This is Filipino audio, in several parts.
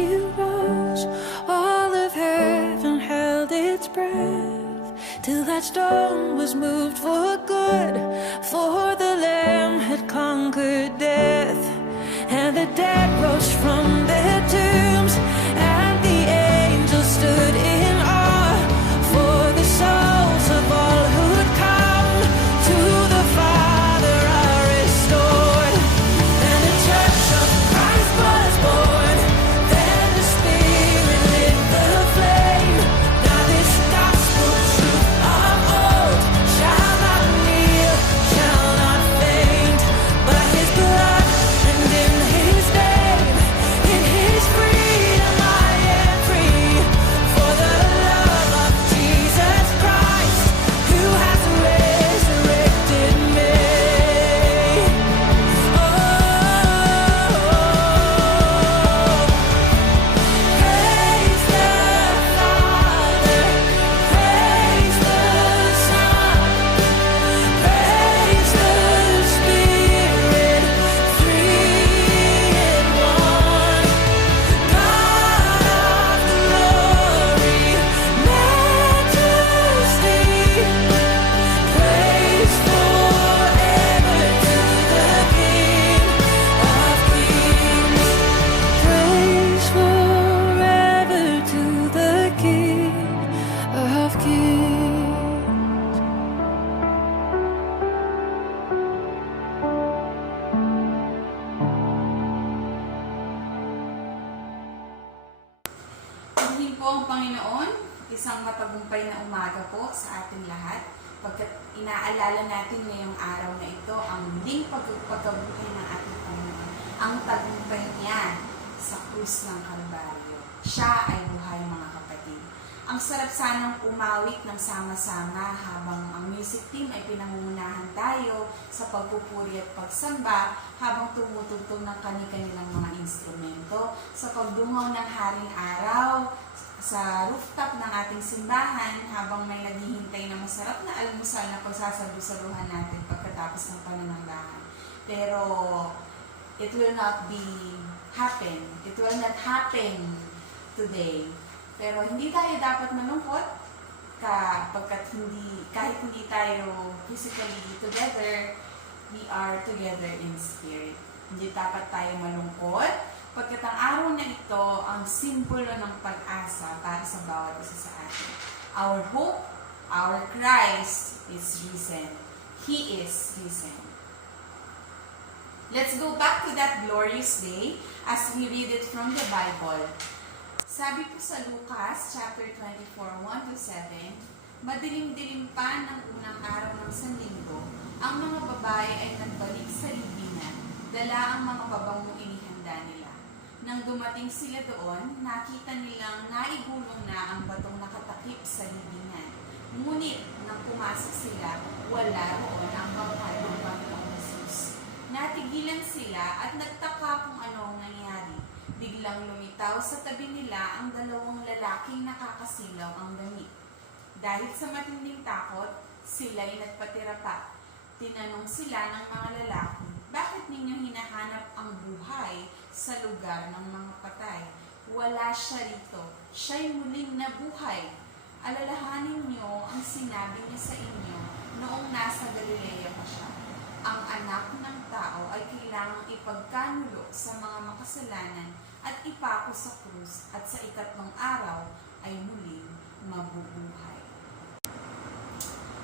he rose, all of heaven held its breath, till that stone was moved for good, for the Lamb had conquered death, and the dead rose from their tombs, and the angels stood in awe, for the souls of all who'd come to the Father are restored. And the Church of Christ was born, then the Spirit lit the flame. Now this gospel truth of old shall not kneel, shall not faint, but His blood and in His name, in His freedom I am free, for the love of Jesus Christ, who has resurrected me. Praise the Father, praise the Son, praise the Spirit, three in one. God of glory, majesty, praise forever to the King of Kings. Praise forever to the King of Kings. Pagdating po ang Panginoon, isang matagumpay na umaga po sa ating lahat, pagkat inaalala natin ngayong araw na ito ang muling pagkabuhay ng ating Panginoon, ang tagumpay niya sa krus ng Kalbaryo. Siya ay buhay, mga kapatid. Ang sarap sanang umawit ng sama-sama habang ang music team ay pinangungunahan tayo sa pagpupuri at pagsamba habang tumutugtog ng kani-kanilang mga instrumento sa pagdungaw ng haring araw sa rooftop ng ating simbahan habang may naghihintay na masarap na almusal na pagsasalu-saluhan natin pagkatapos ng pananambahan. Pero it will not happen today. Pero hindi tayo dapat malungkot kahit hindi tayo physically together, we are together in spirit. Hindi dapat tayo malungkot pagkat ang araw na ito ang simbolo ng pag-asa para sa bawat isa sa atin. Our hope, our Christ is risen. He is risen. Let's go back to that glorious day as we read it from the Bible. Sabi po sa Lucas, chapter 24, 1-7, madilim-dilim pa ng unang araw ng Sanlinggo, ang mga babae ay nagbalik sa libingan, dala ang mga babangong inihanda nila. Nang dumating sila doon, nakita nilang naigulong na ang batong nakatakip sa libingan. Ngunit, nang pumasok sila, wala roon ang bangkay ng Panginoong Jesus. Natigilan sila at nagtaka kung ano ang nangyari. Biglang lumitaw sa tabi nila ang dalawang lalaking nakakasilaw ang damit. Dahil sa matinding takot, sila'y nagpatira pa. Tinanong sila ng mga lalaki, bakit ninyo hinahanap ang buhay sa lugar ng mga patay? Wala siya rito. Siya'y muling nabuhay. Alalahanin niyo ang sinabi niya sa inyo noong nasa Galilea pa siya. Ang anak ng tao ay kailangang ipagkanulo sa mga makasalanan at ipako sa krus at sa ikatlong araw ay muling mabubuhay.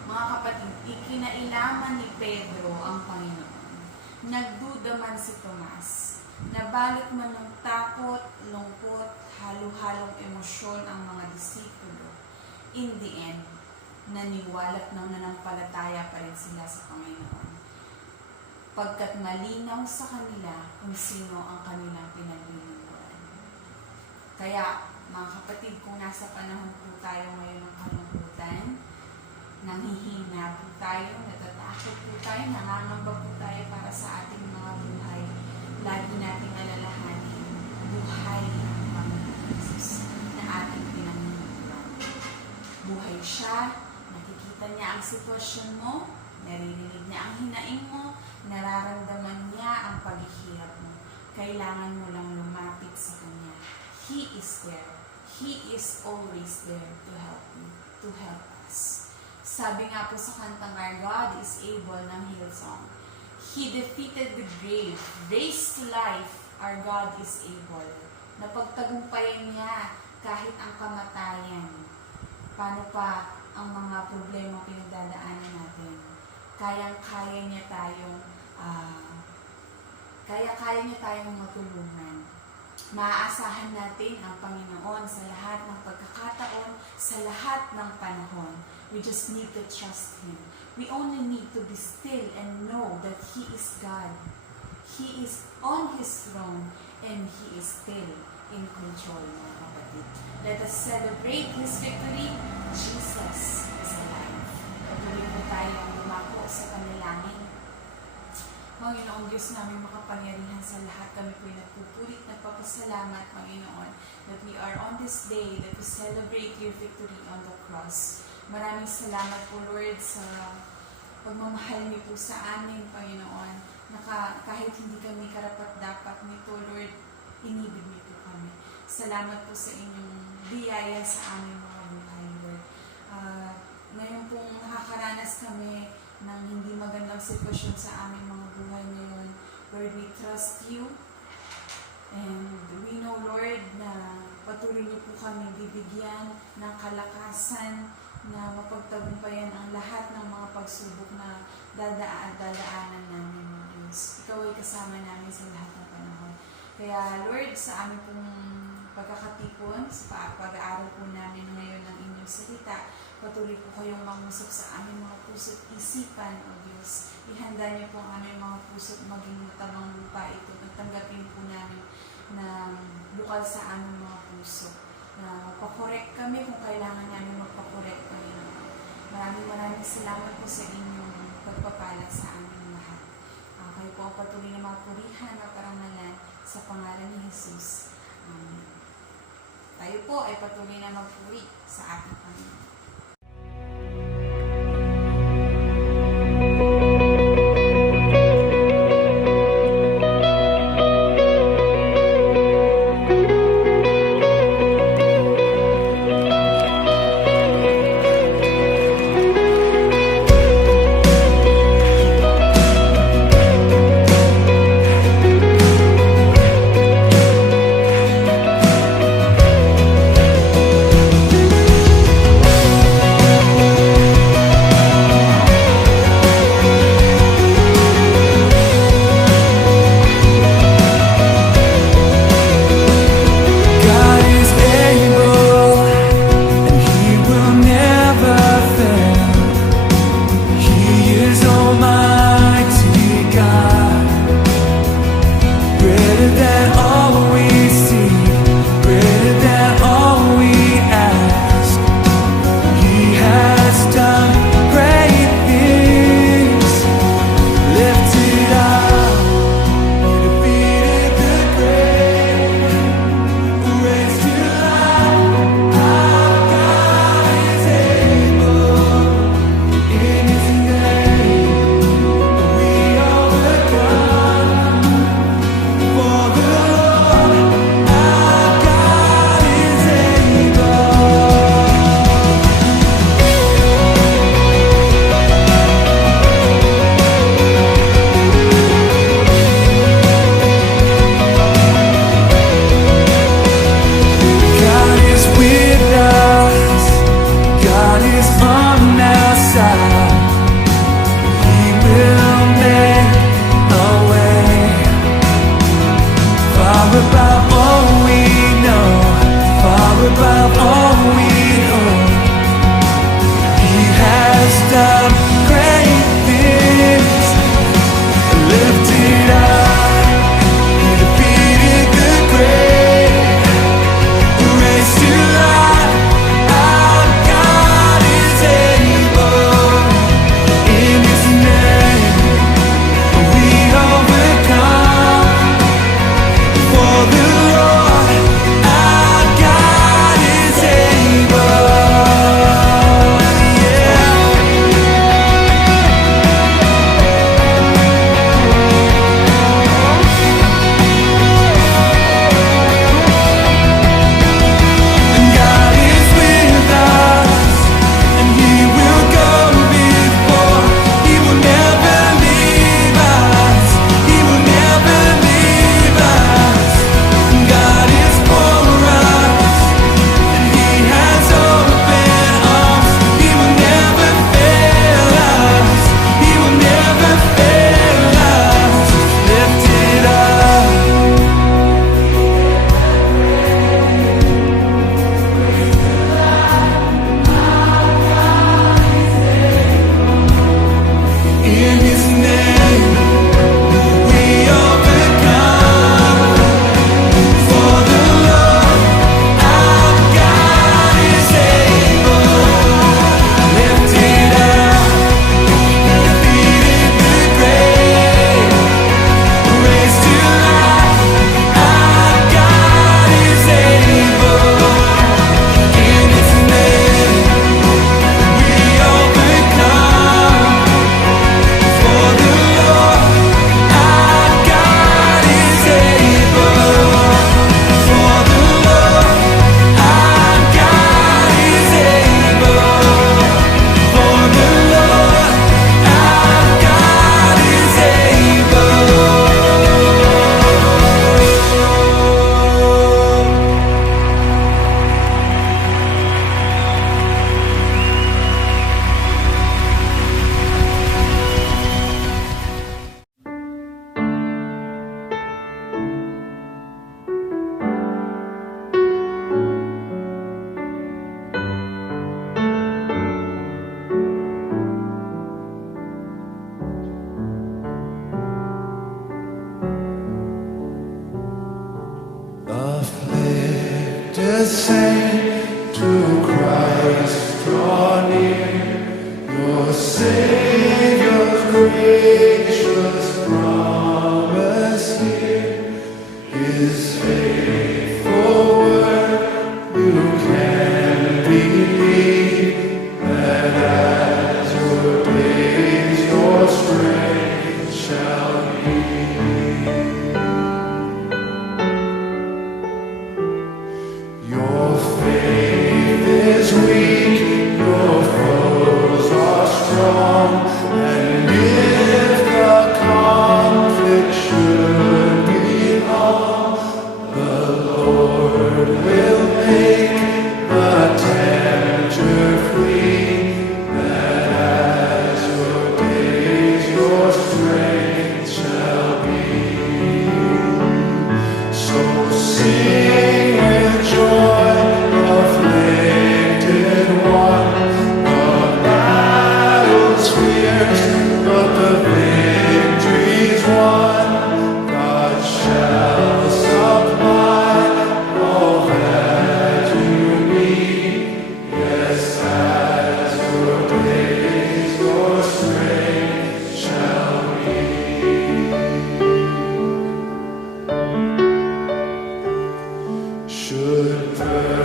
Mga kapatid, ikinailaman ni Pedro ang Panginoon. Nagduda man si Tomas. Nabalot man ng takot, lungkot, halo-halong emosyon ang mga disipulo. In the end, naniwalat ng nanampalataya pa rin sila sa Panginoon. Pagkat malinaw sa kanila kung sino ang kanilang pinaglilingkuran. Kaya, mga kapatid, kung nasa panahon po tayo ngayon ng kalungkutan, nanghihina po tayo, natatakot po tayo, nangangamba po tayo para sa ating mga buhay, lagi nating alalahanin, buhay ang Panginoon Jesus na ating pinangingilan. Buhay siya, nakikita niya ang sitwasyon mo, naririnig niya ang hinaing mo, nararamdaman niya ang paghihirap mo. Kailangan mo lang lumapit sa Kanya. He is there. He is always there to help you, to help us. Sabi nga po sa kantang Our God is Able ng Hillsong, He defeated the grave, raised to life, our God is able. Napagtagumpayan niya kahit ang kamatayan. Paano pa ang mga problema pinagdadaanan natin? Kaya niya tayong matulungan. Maaasahan natin ang Panginoon sa lahat ng pagkakataon, sa lahat ng panahon. We just need to trust Him. We only need to be still and know that He is God. He is on His throne and He is still in control, mga kapatid. Let us celebrate His victory. Jesus is alive. Patuloy po tayong lumako sa panalangin. Panginoong Diyos namin makapangyarihan sa lahat, kami po'y nagpupulit, nagpapasalamat, Panginoon, that we are on this day, that we celebrate your victory on the cross. Maraming salamat po, Lord, sa pagmamahal niyo po sa amin, Panginoon, na kahit hindi kami karapat-dapat nito, Lord, inibig niyo po kami. Salamat po sa inyong biyaya sa aming mga buhay, Lord. Ngayon pong nakakaranas kami ng hindi magandang sitwasyon sa aming mga buhay ngayon, Lord, we trust you. And we know, Lord, na patuloy niyo po kami bibigyan ng kalakasan na mapagtagumpayan ang lahat ng mga pagsubok na dadaanan namin, Diyos. Ikaw ay kasama namin sa lahat ng panahon. Kaya, Lord, sa aming pong pagkakatipon, sa pag-aaral po namin ngayon ng inyong salita, patuloy po kayong mangusap sa aming mga puso't isipan, O Diyos. Ihanda niyo po ang aming mga puso't maging matabang lupa ito. Nagtanggapin po namin na bukal sa aming mga puso. Na magpakorek kami kung kailangan namin magpakorek, Panginoon. Maraming salamat po sa inyong pagpapala sa aming lahat. Kayo po ang patuloy na mapurihan at parangalan sa pangalan ni Jesus. Amen. Tayo po ay patuloy na magpuri sa ating Panginoon. Descend to Christ, draw near. Your Savior's gracious promise here is faithful word. You can believe that as your days, your strength shall be. Your faith is weak, your foes are strong, and if the conflict should be long, the Lord will make the tempter flee, that as your days, your strength shall be. So sing with joy, afflicted one. The battle's fierce, but the victory's won. God shall supply all that you need. Yes, as your days, your strength shall be. Should persecution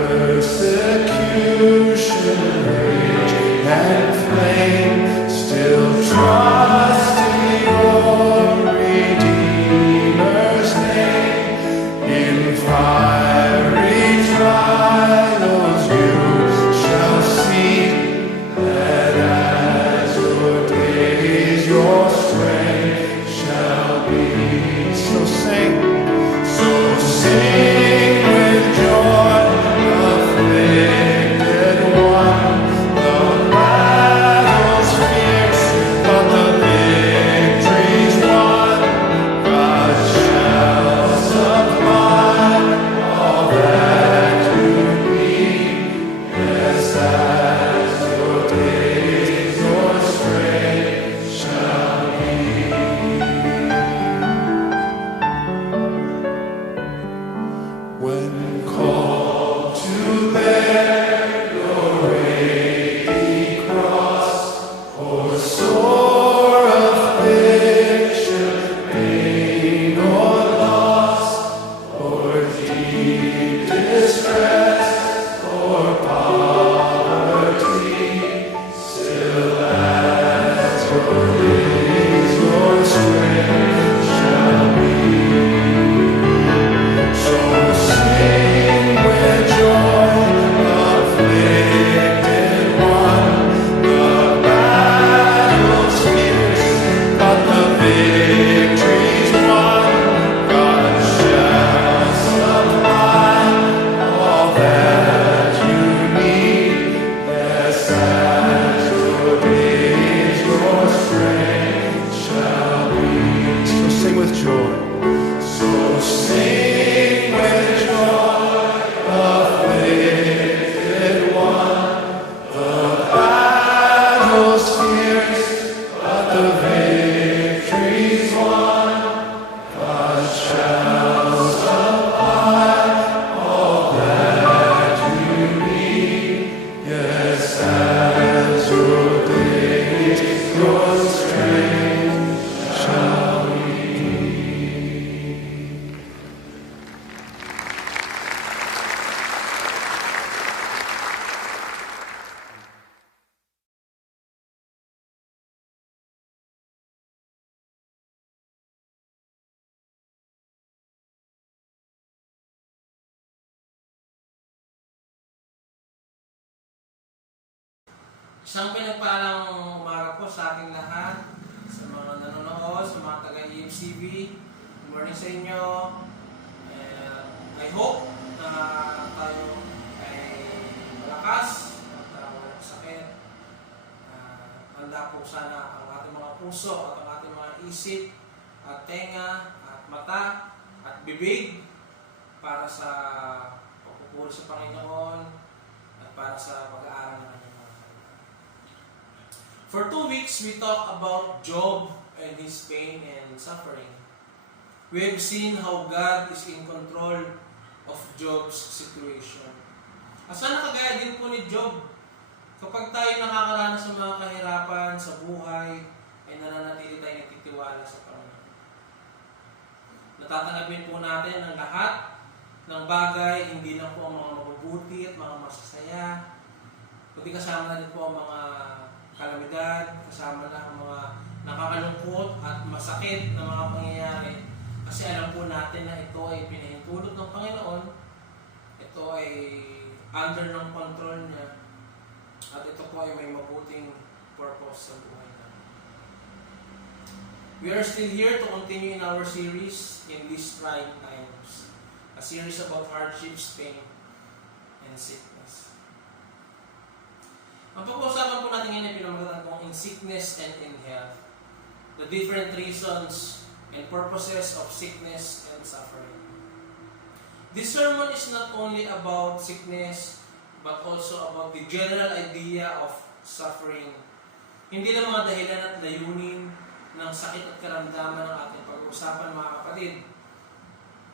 rage and flame, still trust in your Redeemer's name. In fiery trials you shall see that as your days, your strength shall be. So sing with joy, afflicted one. The battle's fierce, but the victory's won. God shall supply all that you need. Yes, as your days, your strength shall be. When called to bear your weighty cross, or sore affliction, pain or loss, or deep distress, or poverty, still as your days, your strength shall be. So sing with joy, afflicted one. The battle's fierce, but the victory's won. God shall supply all that you need. Yes, as your days, your strength shall be. So sing with joy. So sing with joy, afflicted one. The battle's fierce, but the victory's won. God shall supply all that you need. Yes, as your days, your strength shall be. Isang pinagpalang umaga po sa ating lahat, sa mga nanonood, sa mga taga-EMCV. Good morning sa inyo. I hope na tayo ay malakas at walang sakit. Handa po sana ang ating mga puso at ang ating mga isip at tenga at mata at bibig para sa pagpupuri sa Panginoon at para sa pag-aaral ng kanyang mga salita. For 2 weeks, we talk about Job and his pain and suffering. We have seen how God is in control of Job's situation. Sana kagaya din po ni Job, kapag tayo nakakaranas sa mga kahirapan sa buhay, ay nananatili tayo nagtitiwala sa Panginoon. Natatanggapin po natin ang lahat ng bagay, hindi lang po ang mga mabubuti at mga masasaya, kundi kasama na din po ang mga kalamidad, kasama na ang mga nakakalungkot at masakit na mga pangyayari. Kasi alam po natin na ito ay pinahintulot ng Panginoon, ito ay under ng control niya, at ito po ay may mabuting purpose sa buhay natin. We are still here to continue in our series in these trying times. A series about hardships, pain, and sickness. Ang pag-uusapan po natin ngayon ay pinamagatan po in sickness and in health. The different reasons and purposes of sickness and suffering. This sermon is not only about sickness, but also about the general idea of suffering. Hindi lang mga dahilan at layunin ng sakit at karamdaman ng ating pag-uusapan, mga kapatid.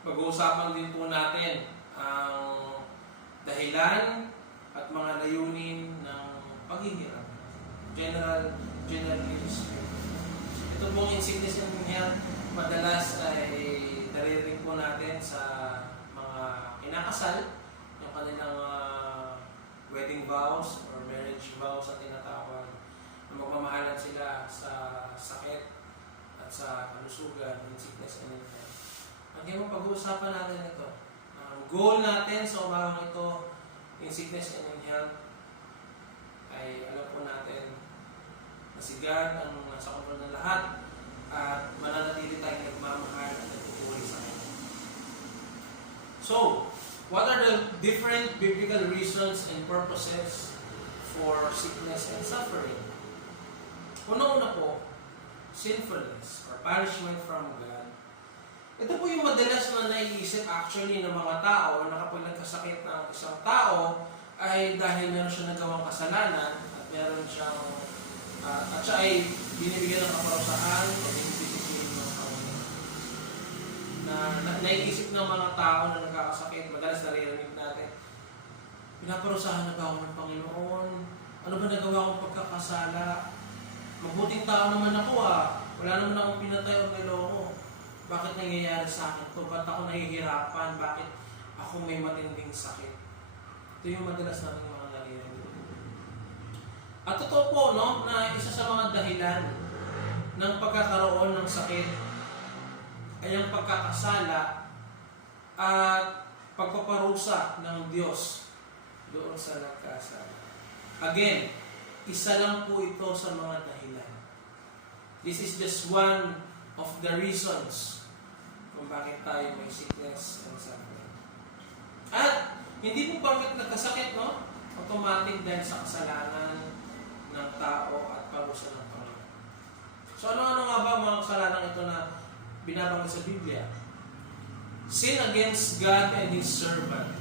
Pag-uusapan din po natin ang dahilan at mga layunin ng paghihirap. Generally speaking. Ito pong in sickness and health, madalas ay naririnig po natin sa mga kinakasal, yung kanilang wedding vows or marriage vows ang tinatawag, na magmamahalan sila sa sakit at sa kalusugan, in sickness and in health. Kaya pag-uusapan natin ito. Ang goal natin sa umagang ito, in sickness and in health, ay alam po natin na si God ang nasa kontrol ng lahat at mananatili tayong nagmamahal at nagpupuri sa Kanya. So, what are the different biblical reasons and purposes for sickness and suffering? Una-una po, sinfulness or punishment from God. Ito po yung madalas na naiisip actually ng mga tao na kapag nagkasakit ng isang tao ay dahil meron siya nagawang kasalanan at meron siyang at siya ay binibigyan ng kaparusahan o dinidisiplin ng Panginoon. Naiisip ng mga tao na nagkakasakit, madalas naririnig natin, pinaparusahan na ba ako ng Panginoon? Ano ba nagawa akong pagkakasala? Mabuting tao naman ako wala naman akong pinatay o niloko. Bakit nangyayari sa akin ito? Ba't ako nahihirapan? Bakit ako may matinding sakit? Ito yung madalas natin mga naririnig. At totoo po, no, na isa sa mga dahilan ng pagkakaroon ng sakit ay ang pagkakasala at pagpaparusa ng Diyos doon sa nagkasala. Again, isa lang po ito sa mga dahilan. This is just one of the reasons kung bakit tayo may sickness and suffering. At hindi mo bakit nagkasakit, no? Automatic dahil sa kasalanan ng tao at parusa ng Panginoon. So ano-ano nga ba ang mga kasalanan ito na binabanggit sa Biblia? Sin against God and His servant.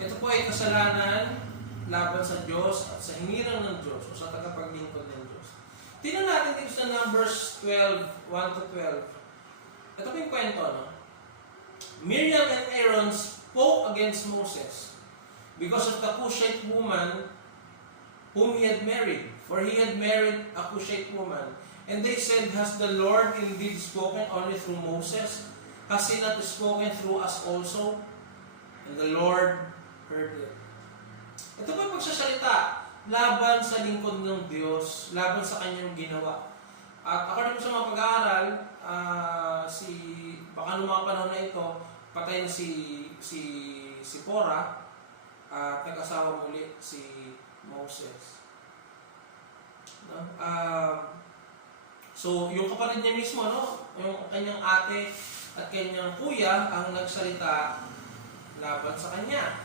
Ito po ay kasalanan laban sa Diyos at sa hinirang ng Diyos o sa tagapaglingkod ng Diyos. Tingnan natin dito sa Numbers 12, 1-12. Ito po yung kwento, no? Miriam and Aaron spoke against Moses because of the Cushite woman whom he had married. For he had married a Cushite woman. And they said, has the Lord indeed spoken only through Moses? Has he not spoken through us also? And the Lord heard it. Ito po yung pagsasalita laban sa lingkod ng Diyos, laban sa kanyang ginawa. At according sa mga pag-aaral, baka noong mga panahon na ito, patay na si Porah at nag-asawa muli si Moses. No? So, yung kapatid niya mismo, no? Yung kanyang ate at kanyang kuya ang nagsalita laban sa kanya.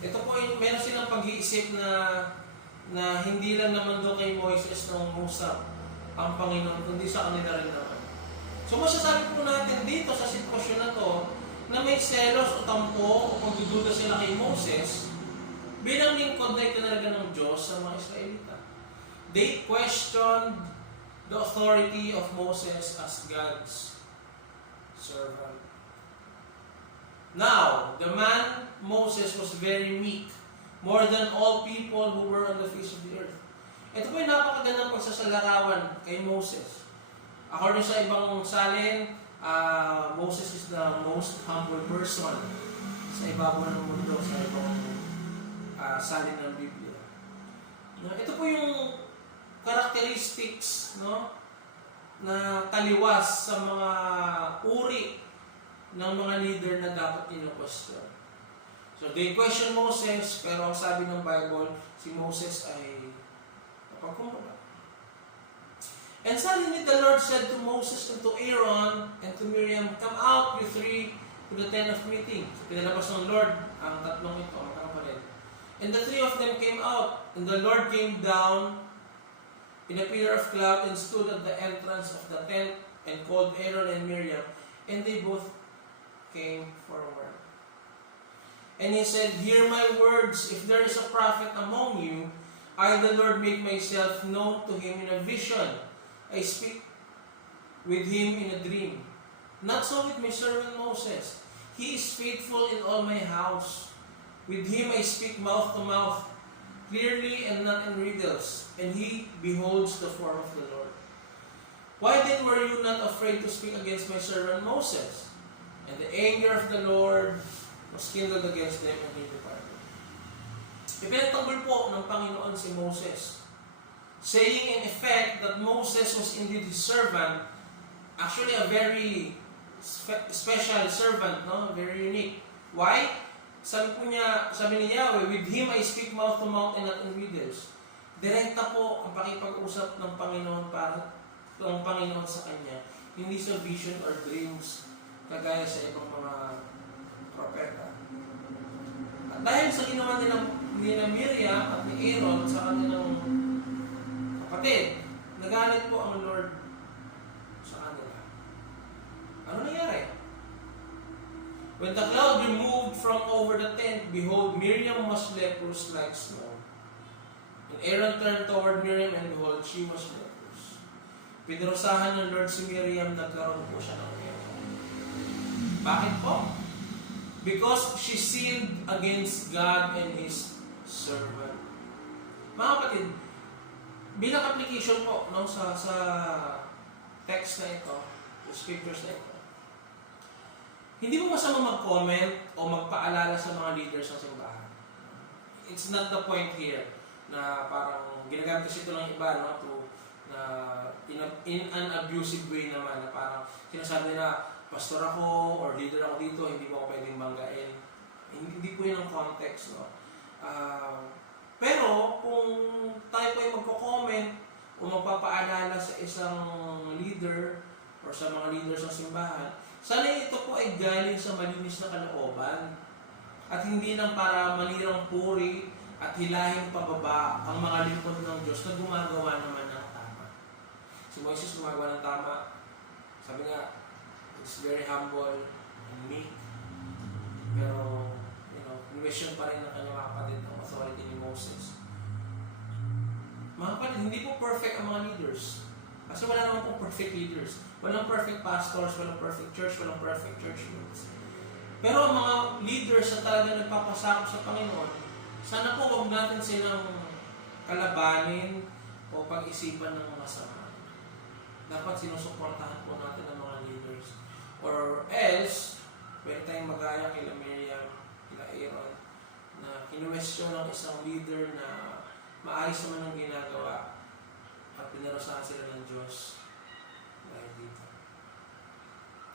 Ito po, meron silang pag-iisip na hindi lang naman doon kay Moises nang musap ang Panginoon, kundi sa kanila rin naman. So masasabi po natin dito sa sitwasyon na to, na may selos o tampo o pagdududa sila kay Moses, bilang lingkod na itinalaga ng Diyos sa mga Israelita. They questioned the authority of Moses as God's servant. Now, the man Moses was very meek, more than all people who were on the face of the earth. Ito po yung napakagandang pagsasalarawan kay Moses. According sa ibang salin, Moses is the most humble person sa ibabaw ng mundo, sa ibang salin ng Biblia. No, ito po yung characteristics, no, na taliwas sa mga uri ng mga leader na dapat ino-question. So they question Moses, pero ang sabi ng Bible, si Moses ay napagkumbaba. And suddenly the Lord said to Moses and to Aaron and to Miriam, "Come out, you three, to the tent of meeting." So pinalabas ng Lord ang tatlong ito, magkakapatid. And the three of them came out, and the Lord came down in a pillar of cloud and stood at the entrance of the tent and called Aaron and Miriam, and they both came forward. And he said, "Hear my words. If there is a prophet among you, I, the Lord, make myself known to him in a vision. I speak with him in a dream. Not so with my servant Moses. He is faithful in all my house. With him I speak mouth to mouth, clearly and not in riddles, and he beholds the form of the Lord. Why then were you not afraid to speak against my servant Moses?" And the anger of the Lord was kindled against them, and he departed. Ipinagtanggol po ng Panginoon si Moses, saying in effect that Moses was indeed his servant, actually a very special servant, no? Very unique. Why? Sabi ni Yahweh, "With him I speak mouth to mouth and not in riddles." Direkta po ang pakipag-usap ng Panginoon para ng Panginoon sa kanya, hindi sa vision or dreams kagaya sa ibang mga propeta. At dahil sa ginawa nila Miriam at ni Aaron sa kanilang kapatid, nagalit po ang Lord sa kanila. Ano nangyari? When the cloud removed from over the tent, behold, Miriam was leprous like snow. And Aaron turned toward Miriam, and behold, she was leprous. Pinurusahan ng Lord si Miriam, nagkaroon po siya ng leprosy. Bakit po? Because she sinned against God and His servant. Mga kapatid, bilang application po no, sa text na ito, sa scriptures na ito, hindi mo masama mag-comment o magpaalala sa mga leaders ng simbahan. It's not the point here na parang ginagamit kasi ito ng iba, no, to, na in an abusive way naman, na parang sinasabi nila, pastor ako or leader ako dito, hindi mo ako pwedeng banggain. Hindi po yun ang context, no? Pero kung tayo po ay magko-comment o magpapaalala sa isang leader or sa mga leaders ng simbahan, sana ito po ay galing sa malinis na kalooban at hindi lang para malirang puri at hilahing pababa ang mga lingkod ng Diyos na gumagawa naman ng tama. Si Moses gumagawa ng tama. Sabi nga, it's very humble and meek. Pero, question pa rin ng kanyang mga kapatid ang authority ni Moses. Mga kapatid, hindi po perfect ang mga leaders. Kasi wala naman pong perfect leaders. Walang perfect pastors, walang perfect church, walang perfect church leaders. Pero ang mga leaders na talagang nagpapasakop sa Panginoon, sana po huwag natin silang kalabanin o pag-isipan ng masama. Dapat sinusuportahan po natin ang mga leaders. Or else, pwede tayong magaya kila Miriam, kila Aaron, na kinuwestiyon ng isang leader na maayos naman ang ginagawa at pinarusahan sila ng Diyos dahil dito.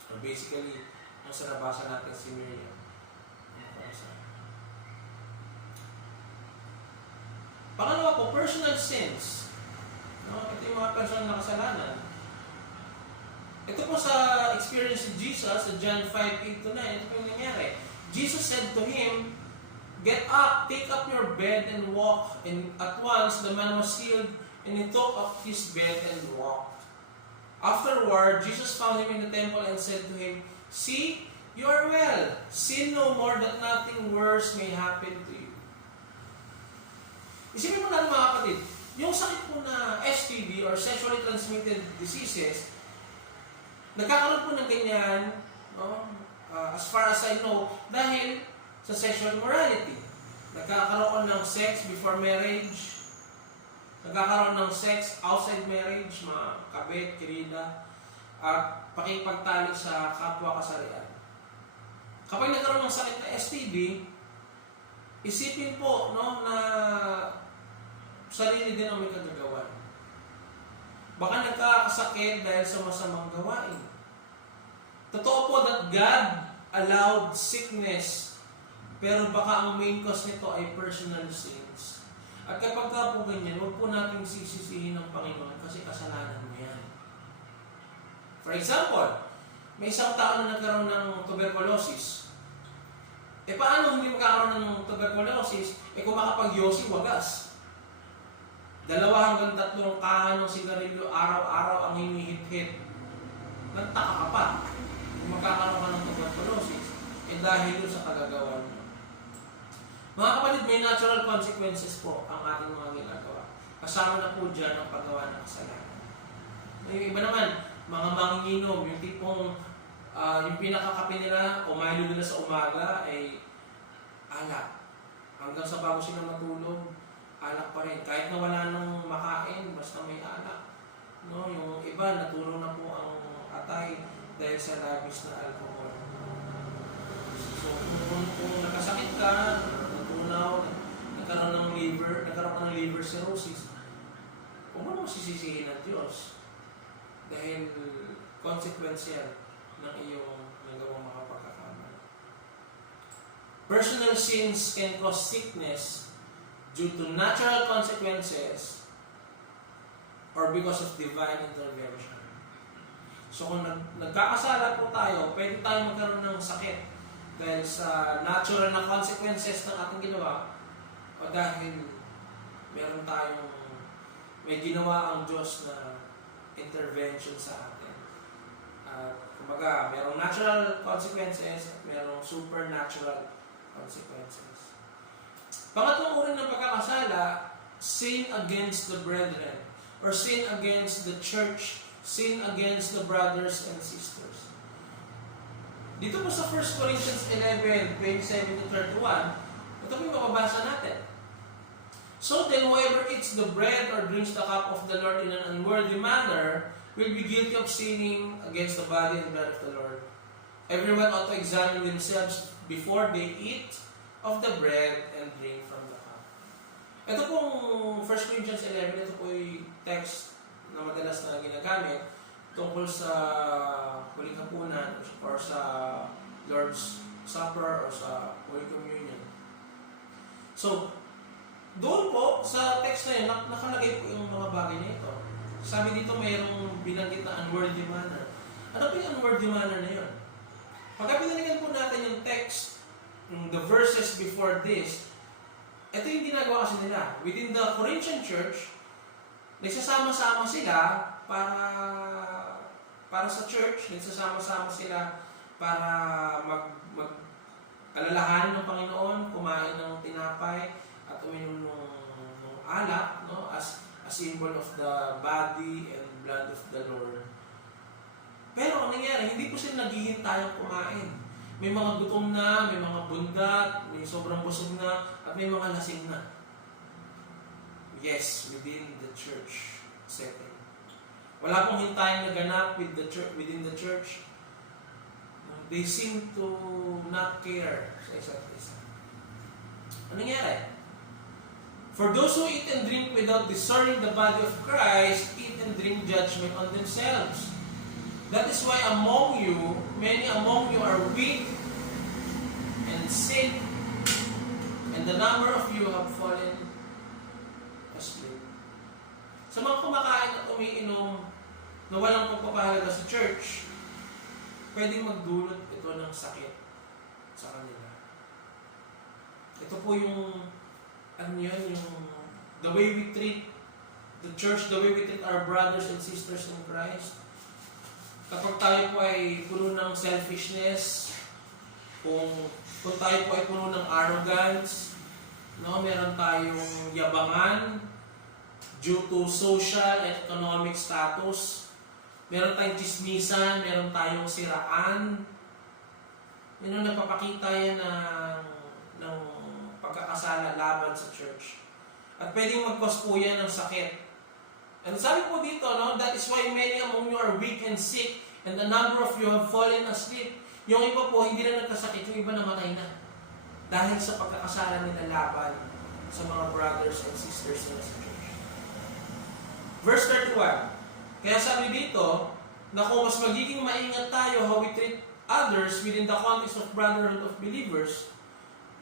So basically, ang sarabasa natin si Miriam. Pangalawa po, personal sins. No? Ito yung mga personal na kasalanan. Ito po sa experience ni Jesus, sa John 5:8-9, ito po yung nangyari. Jesus said to him, "Get up, take up your bed and walk." And at once, the man was healed, and he took up his bed and walked. Afterward, Jesus found him in the temple and said to him, "See, you are well. Sin no more that nothing worse may happen to you." Isipin mo natin mga kapatid, yung sakit po na STD or sexually transmitted diseases, nagkakaroon po ng ganyan, no? as far as I know, dahil sa sexual morality. Nagkakaroon ng sex before marriage, nagkakaroon ng sex outside marriage, mga kabit, kirida, at pakipagtali sa kapwa kasarian. Kapag nagkaroon ng sakit na STD, isipin po no, na sarili din ang may kagagawan. Baka nagkakasakit dahil sa masamang gawain. Totoo po that God allowed sickness, pero baka ang main cause nito ay personal sins. At kapag ka po ganyan, huwag po natin sisisihin ng Panginoon kasi kasalanan mo yan. For example, may isang tao na nagkaroon ng tuberculosis. Paano hindi magkakaroon ng tuberculosis? Kung makapag-yosi, wagas. 2 hanggang 3 kahan ng sigarilyo, araw-araw ang hinihit-hit. Nagtaka ka pa kung magkakaroon ka ng tuberculosis. Dahil yun sa kagagawa mo. Mga kapatid, may natural consequences po ang ating mga ginagawa. Kasama na po dyan ang paggawa ng kasalanan. Yung iba naman, mga manginginom, yung tipong yung pinakakape nila o Milo nila sa umaga ay alak. Hanggang sa bago sila matulog, alak pa rin. Kahit na wala nang makain, basta may alak. No? Yung iba, natulog na po ang atay dahil sa labis na alcohol. So, kung nakasakit ka, natunaw, nagkaroon ka ng liver cirrhosis, huwag mo naman sisisihin ng Diyos. Dahil consequence yan ng iyong nagawang mga pagkakamali. Personal sins can cause sickness due to natural consequences or because of divine intervention. So kung nagkakasala po tayo, pwede tayo magkaroon ng sakit dahil sa natural na consequences ng ating ginawa o dahil may ginawa ang Diyos na intervention sa atin. Kumbaga, mayroong natural consequences at mayroong supernatural consequences. Pangatlong uri ng pagkakasala, sin against the brethren or sin against the church, sin against the brothers and sisters. Dito po sa 1 Corinthians 11, 27-31, ito po yung mababasa natin. So then, whoever eats the bread or drinks the cup of the Lord in an unworthy manner will be guilty of sinning against the body and blood of the Lord. Everyone ought to examine themselves before they eat of the bread and drink from the cup. Ito pong 1 Corinthians 11, ito po yung text na madalas na ginagamit tungkol sa huling hapunan or sa Lord's Supper or sa Holy Communion. So, doon po, sa text na yun, nakalagay po yung mga bagay na ito. Sabi dito mayroong binanggit na unworthy manner. Ano po yung unworthy manner na yun? Pagka pinanigan po natin yung text, the verses before this, ito yung ginagawa kasi nila. Within the Corinthian church, nagsasama-sama sila para sa church, nagsasama-sama sila para mag-alalahanin ng Panginoon, kumain ng tinapay, at uminom ng alak, no, as a symbol of the body and blood of the Lord. Pero ang nangyari, hindi po sila naghihintayang kumain. May mga gutom na, may mga bundat, may sobrang busog na, at may mga lasing na. Yes, within the church setting. Wala pong hintayang naganap within the church. They seem to not care sa isa't isa. Ano nangyari? For those who eat and drink without discerning the body of Christ, eat and drink judgment on themselves. That is why many among you are weak and sick, and the number of you have fallen asleep. Sa mga kumakain at umiinom na walang pagpapahalaga sa church, pwedeng magdulot ito ng sakit sa kanila. Ito po yung the way we treat the church, the way we treat our brothers and sisters in Christ. Kapag tayo po ay puno ng selfishness, kung tayo po ay puno ng arrogance, no, meron tayong yabangan due to social and economic status, meron tayong chismisan, meron tayong siraan, Yun ang nagpapakita yan ng pagkakasala laban sa church. At pwedeng mag-cause po yan ng sakit. And sabi po dito, no, that is why many among you are weak and sick, and a number of you have fallen asleep. Yung iba po, hindi na nagkasakit, yung iba namatay na. Dahil sa pagkakasala nila laban sa mga brothers and sisters nila sa church. Verse 31. Kaya sabi dito, na kung mas magiging maingat tayo how we treat others within the context of brotherhood of believers,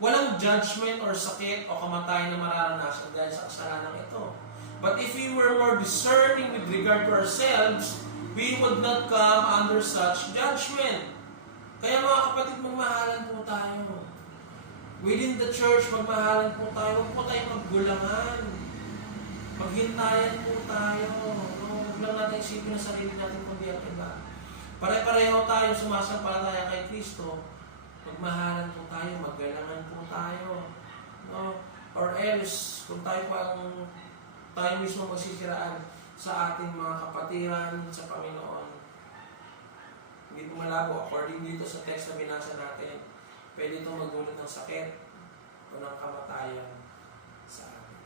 walang judgment or sakit o kamatayan na mararanasan dahil sa kasalanan ito. But if we were more discerning with regard to ourselves, we would not come under such judgment. Kaya mga kapatid, magmahalan po tayo. Within the church, magmahalan po tayo. Huwag po tayong maggulangan. Maghintayan po tayo. Huwag lang natin isipin na sarili natin kundi ang iba. Pare-pareho tayo sumasampalataya kay Kristo. Magmahalan po tayo, maggalangan po tayo. No? Or else, kung tayo mismo magsisiraan sa ating mga kapatiran sa Panginoon, hindi po malabo. According dito sa text na binasa natin, pwede itong magdulot ng sakit o ng kamatayan sa atin.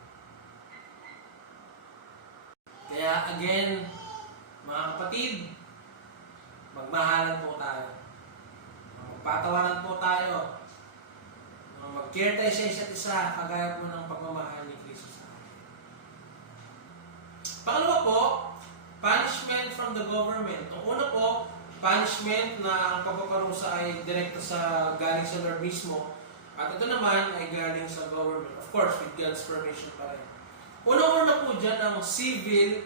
Kaya again, mga kapatid, magmahalan po tayo. Magpatawanan po tayo. Mag-care tayo sa isa't isa, kagaya po ng pagmamahal ni Kristo sa atin. Pangalawa po, punishment from the government. Ang una po, punishment na ang pagpaparusa ay direkta galing sa Lord mismo. At ito naman ay galing sa government. Of course, with God's permission pa rin. Una-una po dyan ang civil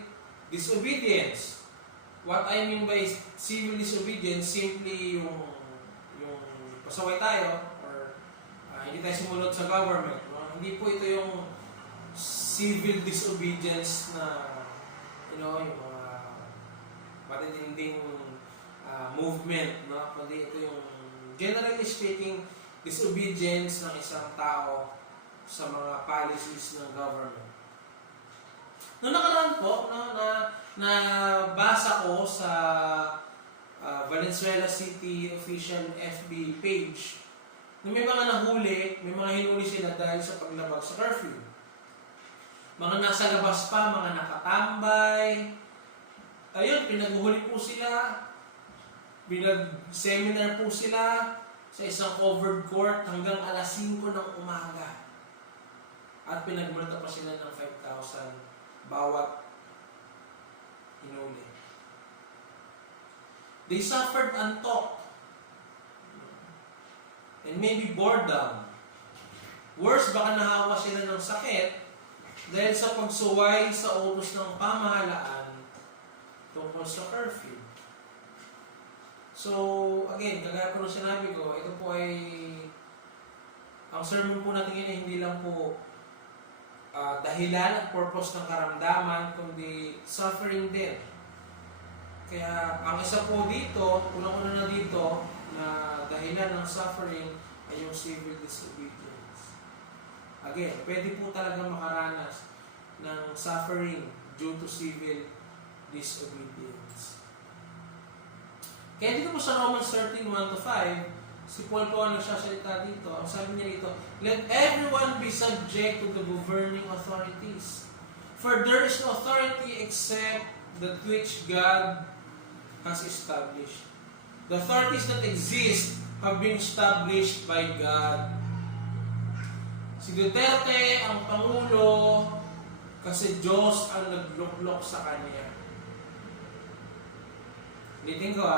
disobedience. What I mean by civil disobedience, simply yung pasaway tayo or hindi tayo sumunod sa government. No? Hindi po ito yung civil disobedience na yung mga matitinding movement. No? Kundi ito yung, generally speaking, disobedience ng isang tao sa mga policies ng government. Noong nakaraan po, na basa ko sa Valenzuela City official FB page na may mga nahuli, may mga hinuli sila dahil sa paglabag sa curfew. Mga nasa labas pa, mga nakatambay. Ayun, pinaghuli po sila. Pinag-seminar po sila sa isang covered court hanggang alas 5 ng umaga. At pinagmulta pa sila ng 5,000 bawat hinuli. They suffered untalked and maybe boredom. Worse, baka nahawa sila ng sakit dahil sa pagsuway sa utos ng pamahalaan tungkol sa curfew. So, again, kagaya po nung sinabi ko, ito po ay ang sermon po natin ngayon hindi lang po dahilan at purpose ng karamdaman, kundi suffering din. Kaya ang isa po dito, unang-una na dito, na dahilan ng suffering ay yung civil disobedience. Again, pwede po talaga makaranas ng suffering due to civil disobedience. Kaya dito po sa Romans 13:1-5, si Paul po ang nagsasalita dito. Ang sabi niya dito, let everyone be subject to the governing authorities. For there is no authority except that which God has established. The authorities that exist have been established by God. Si Duterte ang Pangulo kasi Diyos ang nagluklok sa kanya. Ulitin ko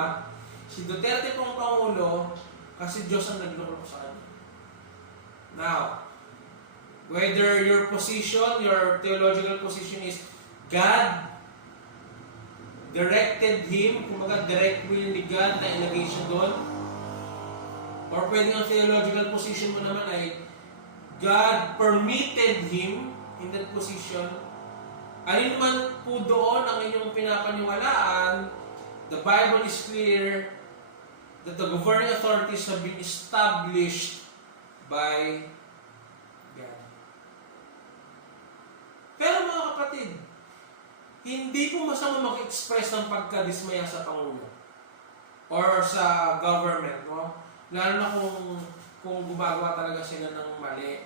si Duterte pong Pangulo kasi Diyos ang nagluklok sa kanya. Now, whether your position, your theological position is God directed him, kumbaga direct will ni God na ilagay siya doon, or pwede ang theological position mo naman ay God permitted him in that position. Alin man po doon ang inyong pinapaniwalaan, the Bible is clear that the governing authorities have been established by God. Pero mga kapatid, hindi po masama mag-express ng pagkadismaya sa Pangulo or sa government, no? Lalo na kung gumagawa talaga sila ng mali.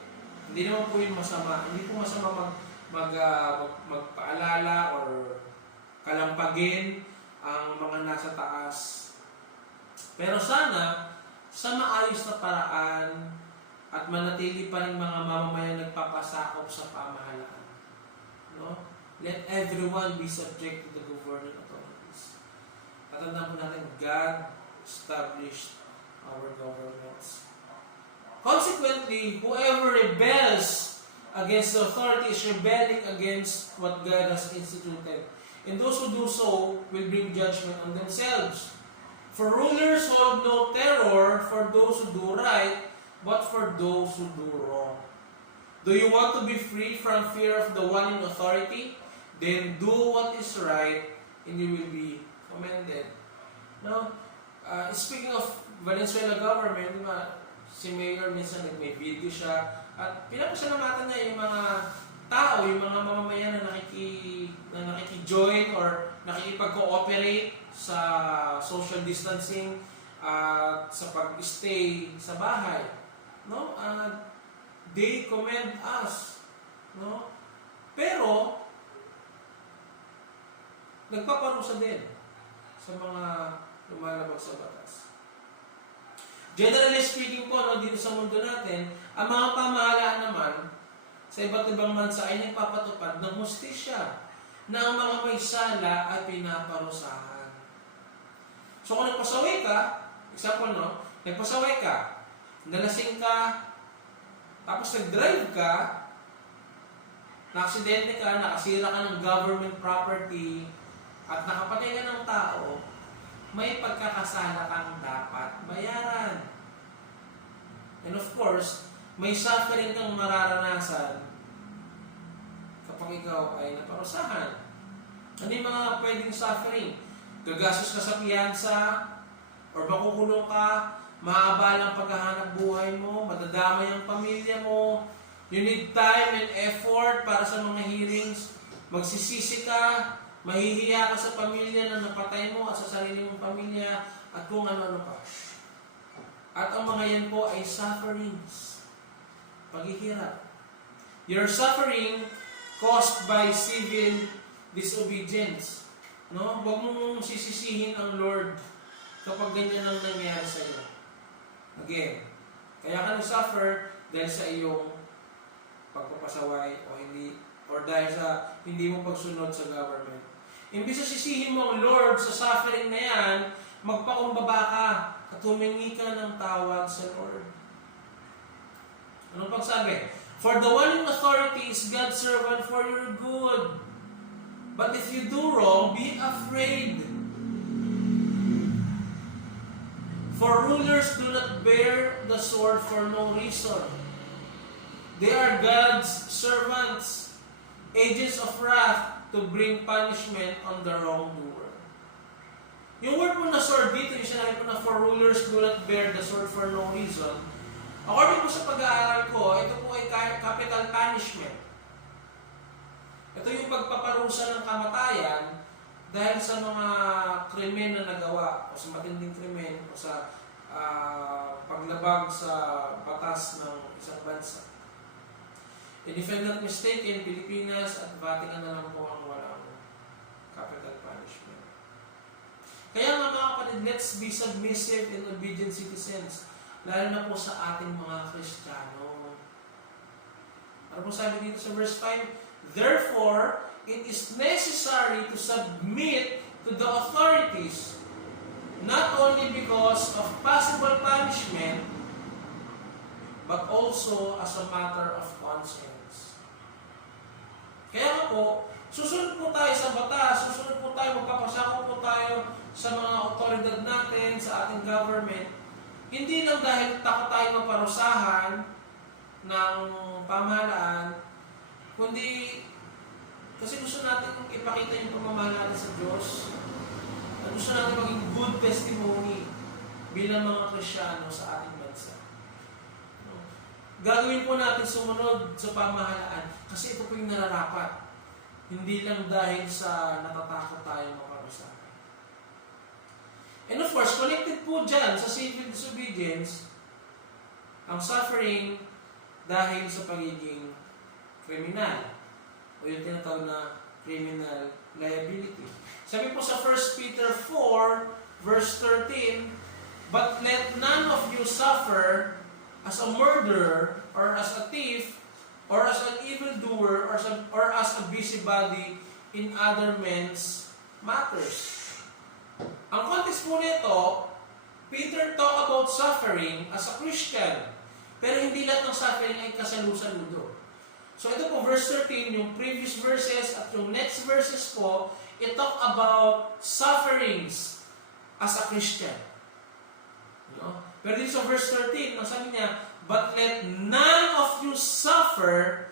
Hindi naman po yun masama. Hindi po masama magpaalala or kalampagin ang mga nasa taas. Pero sana, sa maayos na paraan at manatili pa rin mga mamamayan nagpapasakop sa pamahalaan. No? Let everyone be subject to the governing authorities. At tandaan po natin, God established our governments. Consequently, whoever rebels against the authority is rebelling against what God has instituted. And those who do so will bring judgment on themselves. For rulers hold no terror for those who do right, but for those who do wrong. Do you want to be free from fear of the one in authority? Then do what is right, and you will be commended. No? Speaking of Venezuela government, si Mayor minsan may video siya at pinapasalamatan niya yung mga tao, yung mga mamamayan na nakiki-join or nakikipag-cooperate sa social distancing at sa pag-stay sa bahay. No? They commend us. No? Pero nagpaparusa din sa mga lumalabag sa batas. Generally speaking po, dito sa mundo natin, ang mga pamahalaan naman sa iba't ibang bansa ay nagpapatupad ng hustisya na ang mga may sala ay pinaparusahan. So kung nagpasaway ka, example nagpasaway ka, nalasing ka, tapos nag-drive ka, na-aksidente ka, nakasira ka ng government property, at nakapatay ka ng tao, may pagkakasala kang dapat bayaran. And of course, may suffering kang mararanasan kapag ikaw ay naparusahan. Ano yung mga pwedeng suffering? Gagastos ka sa piyansa, or makukulong ka, maaabala ang paghahanap buhay mo, madadamay ang pamilya mo, you need time and effort para sa mga hearings, magsisisi ka, mahihiya ka sa pamilya na napatay mo at sa sarili mong pamilya at kung ano-ano pa. At ang mga yan po ay sufferings. Paghihirap. Your suffering caused by civil disobedience. No? Huwag mong sisisihin ang Lord kapag ganyan ang nangyari sa iyo. Again, kaya ka nag-suffer dahil sa iyong pagpapasaway or dahil sa hindi mo pagsunod sa government. Imbis na sisihin mo ang Lord sa suffering na yan, magpakumbaba ka at humingi ka ng tawad sa Lord. Anong pagsabi? For the one in authority is God's servant for your good. But if you do wrong, be afraid. For rulers do not bear the sword for no reason. They are God's servants, agents of wrath, to bring punishment on the wrongdoer. Yung word mo na sword dito, yung sinabi po na for rulers do not bear the sword for no reason, according po sa pag-aaral ko, ito po ay capital punishment. Ito yung pagpaparusa ng kamatayan dahil sa mga krimen na nagawa o sa matinding krimen o sa paglabag sa batas ng isang bansa. And if I'm not mistaken, Pilipinas at Vatican na lang po ang walang capital punishment. Kaya nga mga kapatid, let's be submissive and obedient citizens, lalo na po sa ating mga Kristiyano. Ano po sabi dito sa verse 5? Therefore, it is necessary to submit to the authorities, not only because of possible punishment, but also as a matter of conscience. Kaya po, susunod po tayo sa batas, susunod po tayo, magpapasako po tayo sa mga otoridad natin, sa ating government, hindi lang dahil takot tayo maparusahan ng pamahalaan, kundi kasi gusto natin ipakita yung pamamahala sa Diyos at gusto natin maging good testimony bilang mga Kristiyano sa ating bansa. Gagawin po natin sumunod sa pamahalaan kasi ito po yung nararapat. Hindi lang dahil sa natatakot tayo maparusahan. And of course, connected po dyan sa civil disobedience, ang suffering dahil sa pagiging kriminal o yung tinatawag na criminal liability. Sabi po sa 1 Peter 4, verse 13, "But let none of you suffer as a murderer, or as a thief, or as an evildoer, or as a busybody in other men's matters." Ang context po nito, Peter talk about suffering as a Christian. Pero hindi lahat ng suffering ay kasalu-saludo. So ito po, verse 13, yung previous verses at yung next verses po, it talk about sufferings as a Christian. Pero dito sa verse 13, ang sabi niya, "But let none of you suffer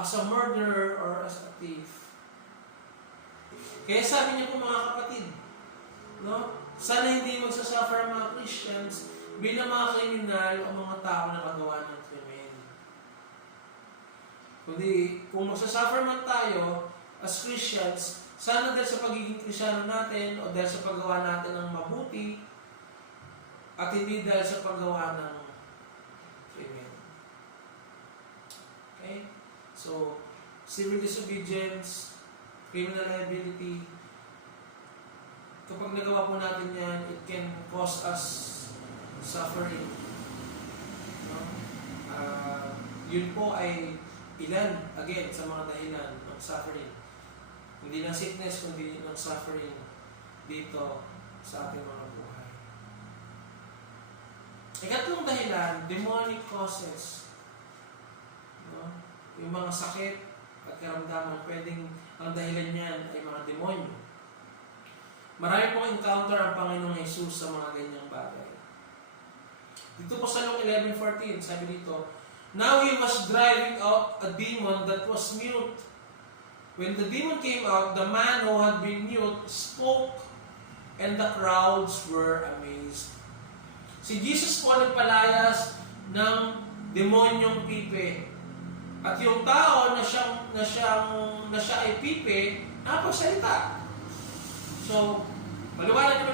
as a murderer or as a thief." Kaya sabi niya po mga kapatid, sana hindi magsasuffer ang mga Christians bilang mga kriminal o mga tao na kagawa ng krimen. Kundi kung magsasuffer man tayo as Christians, sana dahil sa pagiging Kristiyano natin o dahil sa paggawa natin ng mabuti at hindi dahil sa paggawa ng krimen. Okay? So, civil disobedience, criminal liability, kapag nagawa po natin yan, it can cause us suffering. Yun po ay ilan, again, sa mga dahilan ng suffering. Hindi lang sickness, kundi ng suffering dito sa ating mga buhay. Ikatlong dahilan, demonic causes. Yung mga sakit at karamdaman, pwedeng ang dahilan niyan ay mga demonyo. Marami pong encounter ang Panginoong Jesus sa mga ganyang bagay. Dito po sa Luke 11:14, sabi dito, "Now he was driving out a demon that was mute. When the demon came out, the man who had been mute spoke, and the crowds were amazed." Si Jesus po nagpalayas ng demonyong pipe. At yung tao na siya ay pipe, napagsalita. So, maliwanag,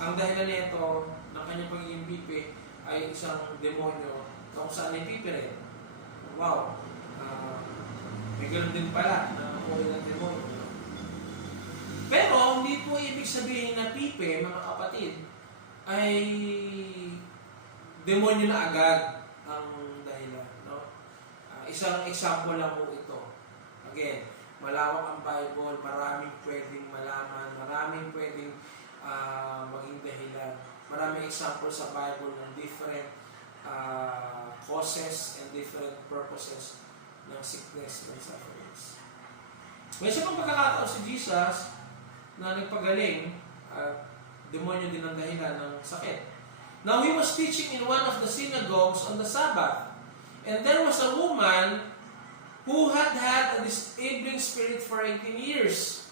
ang dahilan nito ng kanyang pagiging pipe ay isang demonyo kung saan ay pipe rin. Wow! May ganun din pala na nakuha ng demonyo. Pero, hindi po ibig sabihin na pipe, mga kapatid, ay demonyo na agad ang dahilan. Isang example lang po ito. Again, malawak ang Bible, maraming pwedeng malaman, maraming pwedeng maging dahilan. Maraming example sa Bible ng different causes and different purposes ng sickness and sufferings. May isa pang pagkakataon si Jesus na nagpagaling at demonyo din ang dahilan ng sakit. Now, he was teaching in one of the synagogues on the Sabbath, and there was a woman who had had a disabling spirit for 18 years.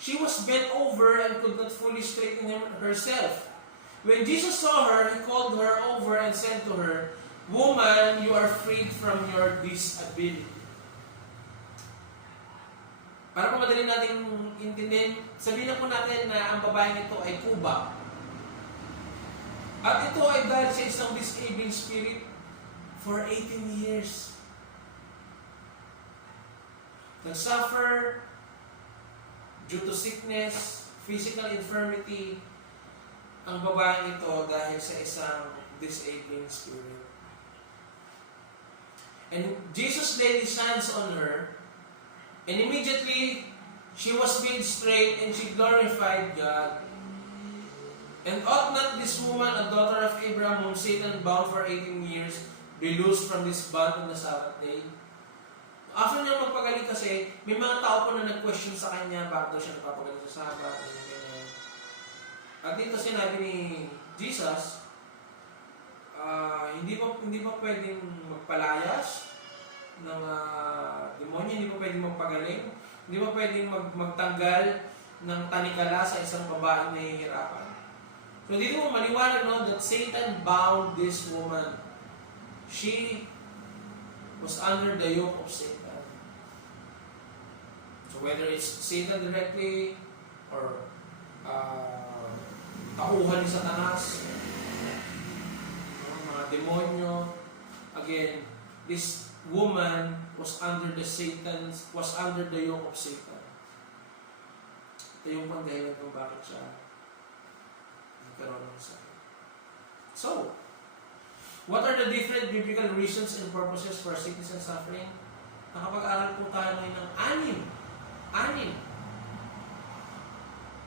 She was bent over and could not fully straighten herself. When Jesus saw her, he called her over and said to her, "Woman, you are freed from your disability." Para po madali natin intindihin, sabihin na po natin na ang babaeng ito ay kuba. At ito ay dahil sa isang disabling spirit for 18 years. Nag-suffer due to sickness, physical infirmity, ang babaeng ito dahil sa isang disabling spirit. And Jesus laid His hands on her, and immediately she was made straight and she glorified God. And ought not this woman, a daughter of Abraham, whom Satan bound for 18 years, be loosed from this bond on the Sabbath day? After niya magpagaling kasi, may mga tao po na nag-question sa kanya bakit daw siya nagpapagaling sa Sabbath, ganyan. At dito sinabi ni Jesus, hindi pa pwedeng magpalayas ng demonyo, hindi pa pwedeng magpagaling, hindi pa pwedeng magtanggal ng tanikala sa isang babaeng nahihirapan. So dito mo maliwanag that Satan bound this woman. She was under the yoke of Satan. So whether it's Satan directly or tauhan ni Satanas, mga demonyo. Again, this woman was under the yoke of Satan. Ito yung pangdahilan kung bakit siya nagkaroon ng sakit. So, what are the different biblical reasons and purposes for sickness and suffering? Nakapag-aral po tayo ngayon ng anim.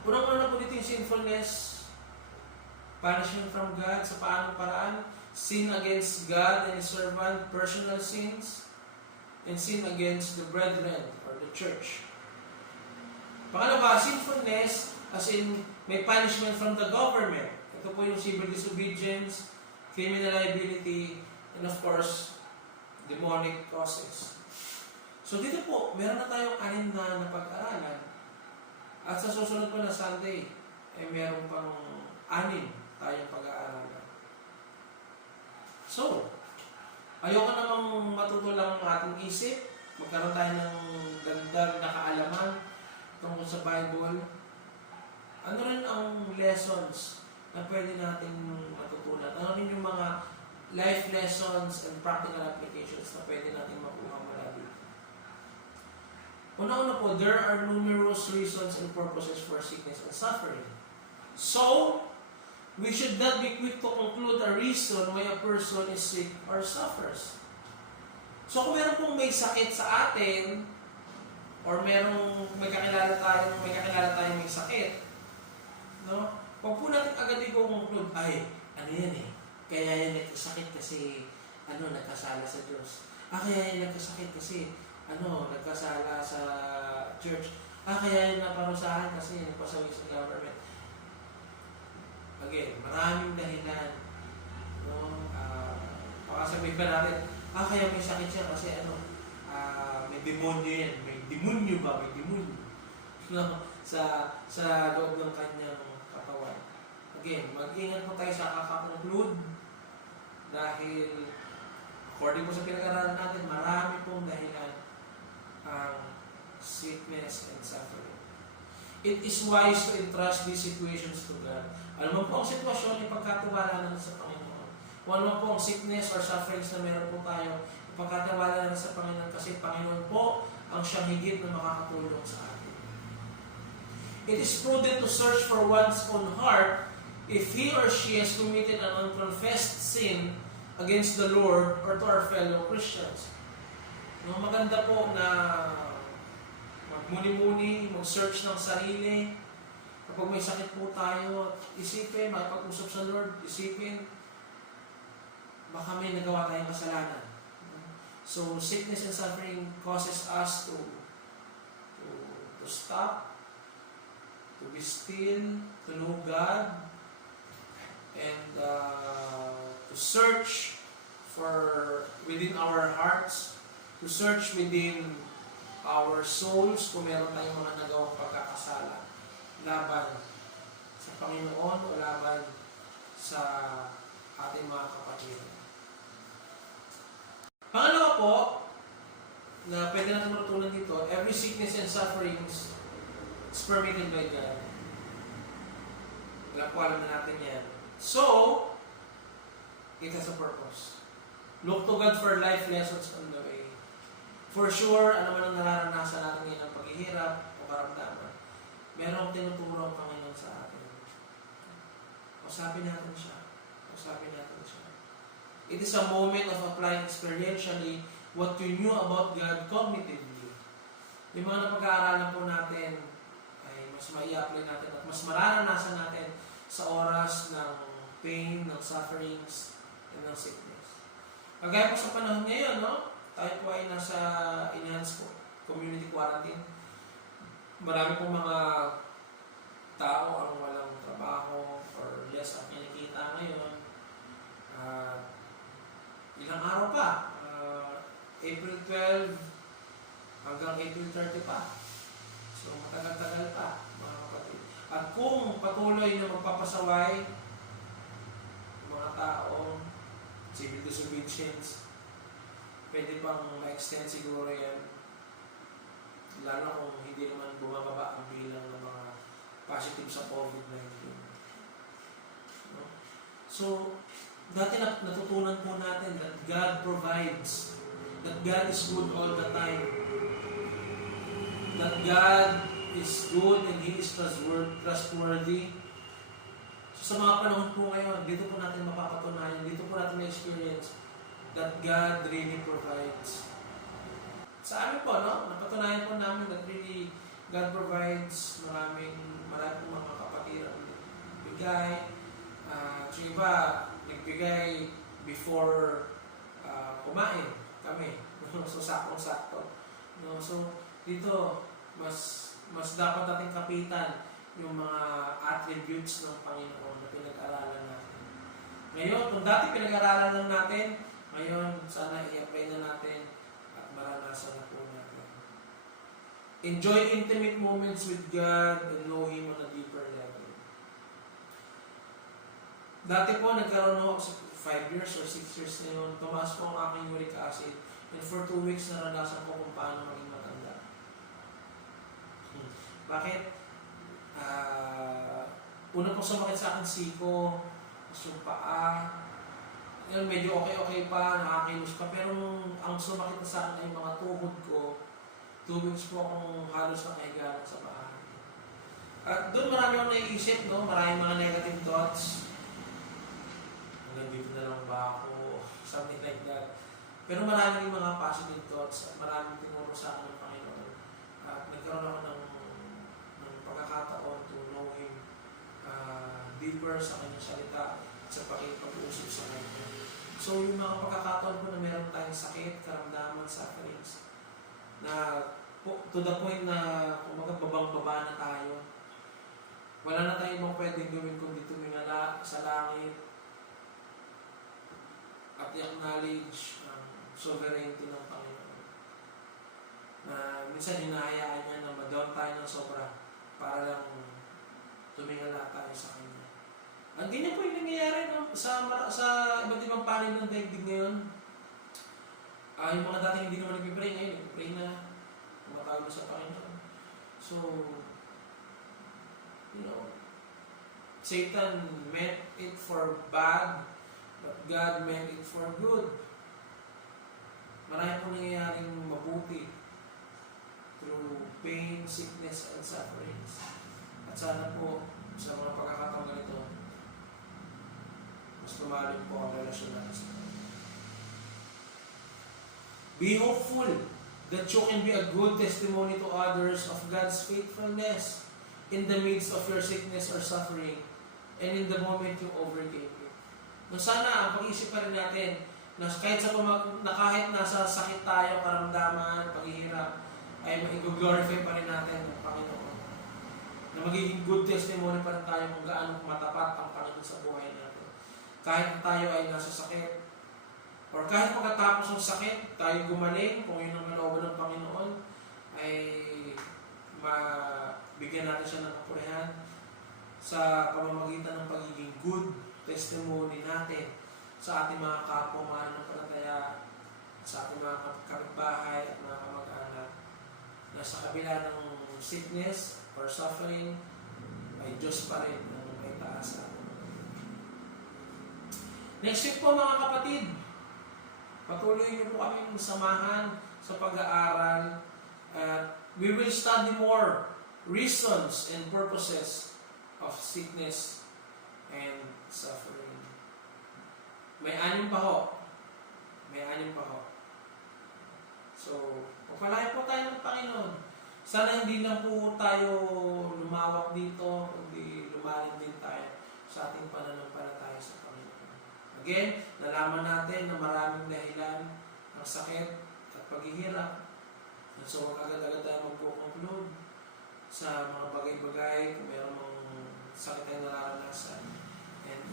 Unang-una po dito yung sinfulness, punishment from God, sa paanong paraan, sin against God and His servant, personal sins, and sin against the brethren or the church. Pangalawa, sinfulness, as in may punishment from the government. Ito po yung civil disobedience, criminal liability, and of course, demonic causes. So dito po, meron na tayong 6 na napag-aralan. At sa susunod po na Sunday, meron pang 6 tayong pag-aaralan. So, ayoko namang matuto lang ang ating isip. Magkaroon tayo ng dagdag na kaalaman tungkol sa Bible. Ano rin ang lessons na pwede natin matutunan? Ano rin yung mga life lessons and practical applications na pwede natin makuha mula dito? Una-una po, there are numerous reasons and purposes for sickness and suffering. So, we should not be quick to conclude a reason why a person is sick or suffers. So, kung meron pong may sakit sa atin, or may kakilala tayong may sakit, no? Huwag po natin agad i-conclude, ay, ano yan eh, kaya yan nagkasakit kasi, nagkasala sa Diyos. Kaya yan nagkasakit kasi, nagkasala sa church. Kaya yun naparusahan kasi nagpasawi sa government. Again, maraming dahilan. No? Baka sabihin pa natin, kaya may sakit siya kasi may demonyo yan. May demonyo ba? May demonyo. No? Sa loob ng kanyang katawan. Again, mag-ingat po tayo sa kakakonclude dahil according po sa pinag-aralan natin, marami pong dahilan ang sickness and suffering. It is wise to entrust these situations to God. Alam mo po ang sitwasyon, ipagkatiwala na sa Panginoon. Kung ano po ang sickness or sufferings na meron po tayo, ipagkatiwala na sa Panginoon kasi Panginoon po ang siyang higit na makakatulong sa atin. It is prudent to search for one's own heart if he or she has committed an unconfessed sin against the Lord or to our fellow Christians. Maganda po na magmuni-muni, mag-search ng sarili. Kapag may sakit po tayo, isipin, makipag-usap sa Lord, isipin, baka may nagawa tayong kasalanan. So, sickness and suffering causes us to stop, to be still, to know God, and to search for within our hearts, to search within our souls kung meron tayong mga nagawang pagkakasala laban sa Panginoon o laban sa ating mga kapatid. Pangalawa po, na pwede natin matutunan dito, every sickness and sufferings is permitted by God. Wala po, alam na natin yan. So, it has a purpose. Look to God for life lessons on the way. For sure, ano man ang nararanasan natin ngayon ng paghihirap o karamdaman, merong tinuturo ang Panginoon sa atin. Usapin natin siya. It is a moment of applying experientially what you knew about God cognitively. Yung mga napag-aaralan po natin ay mas mai-apply natin at mas mararanasan natin sa oras ng pain, ng sufferings, and ng sickness. Kagaya po sa panahon ngayon, no? Tayo po ay nasa enhanced community quarantine. Marami pong mga tao ang walang trabaho or less ang kinikita ngayon. Ilang araw pa? April 12 hanggang April 30 pa. So matagal-tagal pa, mga kapatid. At kung patuloy na magpapasaway mga taong civil disobedience, pwede pang ma-extend siguro yan. Lalo kung hindi naman bumababa ang bilang ng mga positive sa COVID-19. So, dati natutunan po natin that God provides, that God is good all the time, that God is good and He is trustworthy. So, sa mga panahon po ngayon, dito po natin mapapatunayan, dito po natin ma-experience that God really provides. Sa amin po, no? Napatunayan po namin that really God provides. Marami pong mga kapatid ang bigay. So iba, nagbigay before kumain kami. So sakong-sakto. No? So dito, mas dapat natin kapitan yung mga attributes ng Panginoon na pinag-aralan natin. Ngayon, kung dati pinag-aralan lang natin, ngayon, sana i-apply na natin at maranasan na po natin. Enjoy intimate moments with God and know Him on a deeper level. Dati po, nagkaroon ako sa 5 years or 6 years na yun, tumaas po ang aking uric acid and for 2 weeks naranasan ko kung paano maging matanda. Bakit? Una po sumakit sa akin siko, yung paa, yun, medyo okay pa, nakakilos pa, pero ang sumakit na sa akin ay yung mga tuhod ko. 2 weeks po akong halos nakahiga sa bahay. At doon marami akong naiisip, no? Maraming mga negative thoughts. Hanggang dito na lang ba ako? Something like that. Pero maraming mga positive thoughts at maraming tinuro sa akin ng Panginoon. At nagkaroon ako ng pagkakataon to know Him deeper sa Kanyang salita at sa pag-uusap sa Kanya. So yung mga pagkakataon po na meron tayong sakit, karamdaman, sufferings, na to the point na kumaga babang-baba na tayo. Wala na tayong ibang pwedeng gawin kundi tumingala sa langit at i-acknowledge ang sovereignty ng Panginoon. Na minsan hinahayaan niya na ma-down tayo ng sobra para lang tumingala tayo sa Kanya. Ang ganyan po yung nangyayari, no? sa iba't ibang panig ng daigdig ngayon. Yung mga dating hindi naman nag-pray ngayon, nag-pray na, tumatawag na sa Panginoon. So, Satan meant it for bad, but God meant it for good. Marami po nangyayaring mabuti through pain, sickness, and sufferings. At sana po, sa mga pagkakataong ganito, mas lumalim po ang relasyon natin sa Panginoon. Be hopeful that you can be a good testimony to others of God's faithfulness in the midst of your sickness or suffering and in the moment you overcame it. No, sana ang pag-isip pa rin natin na kahit nasa sakit tayo, karamdaman, paghihirap, ay mag-glorify pa rin natin ang Panginoon. Na magiging good testimony pa rin tayo kung gaano matapat ang Panginoon sa buhay natin. Kahit tayo ay nasa sakit, or kahit pagkatapos ng sakit, tayo gumaling, kung yun ang kalooban ng Panginoon, ay mabigyan natin siya ng kapurihan sa pamamagitan ng pagiging good testimony natin sa ating mga kapwa mananampalataya, sa ating mga kapitbahay at mga kamag-anak, na sa kabila ng sickness or suffering, ay Diyos pa rin ang may taas sa atin. Next week po mga kapatid, patuloy niyo po kami samahan sa pag-aaral. We will study more reasons and purposes of sickness and suffering. May 6 pa ho. So, pagpalain po tayo ng Panginoon. Sana hindi lang po tayo lumawak dito, kundi lumalim din tayo sa ating pananampalataya sa Panginoon. Again, nalaman natin na maraming dahilan ang sakit at paghihirap. So, agad-agad tayo mag-conclude sa mga bagay-bagay kung mayroong mga sakit tayong nararanasan. And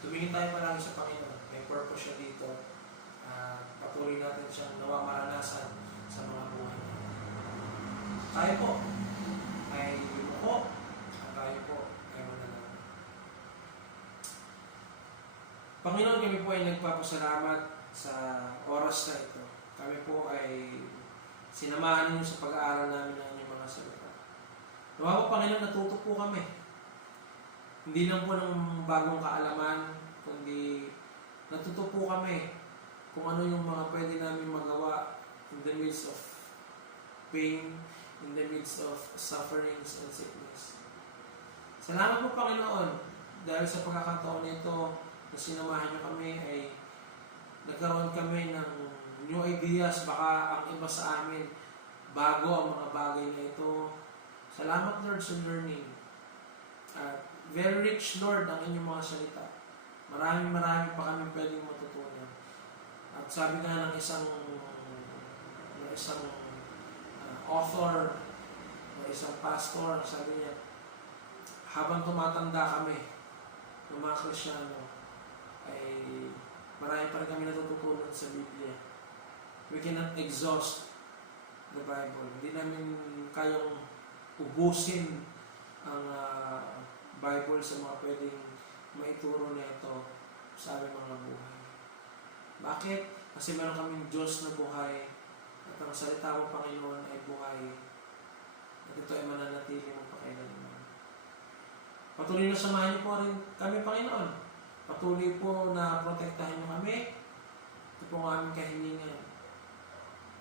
tumingin tayo palagi sa Panginoon. May purpose siya dito. Patuloy natin siyang nawa maranasan sa mga buhay natin. Tayo po ay lumuko at tayo po ay manalangin. Panginoon, kami po ay nagpapasalamat sa oras na ito. Kami po ay sinamahan ninyo sa pag-aaral namin ng inyong mga salita. Nawa po, Panginoon, natuto po kami. Hindi lang po ng bagong kaalaman, kundi natuto po kami kung ano yung mga pwede namin magawa in the midst of pain, in the midst of sufferings and sickness. Salamat po, Panginoon, dahil sa pagkakataon nito na sinamahan niyo kami ay nagkaroon kami ng new ideas, baka ang iba sa amin bago ang mga bagay na ito. Salamat, Lord, sa learning. At very rich, Lord, ang inyong mga salita. Marami pa kami pwedeng matutunan. At sabi nga ng isang author o isang pastor, sabi niya, habang tumatanda kami ng mga Kristyano, ay marami pa rin kami natututunan sa Biblia. We cannot exhaust the Bible. Hindi namin kayang ubusin ang Bible sa mga pwedeng maituro na ito sa aming mga buhay. Bakit? Kasi meron kaming Diyos na buhay at ang salita mo, Panginoon, ay buhay at ito ay mananatili mo pakailanman. Patuloy na samahan niyo po rin kami, Panginoon. Patuloy po na protektahan niyo kami. Ito po ang aming kahilingan.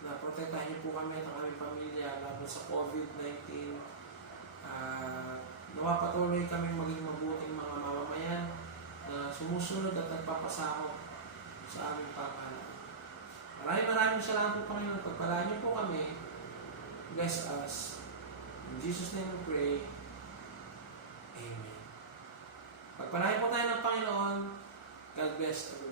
Na protektahan niyo po kami at ang aming pamilya laban sa COVID-19. Nawa patuloy kami maging mabuting mga mamamayan na sumusunod at nagpapasakop sa aming pamahalaan. Maraming salamat po, Panginoon. Pagpalaan niyo po kami. Bless us. In Jesus' name we pray. Amen. Pagpalain po tayo ng Panginoon. God bless everyone.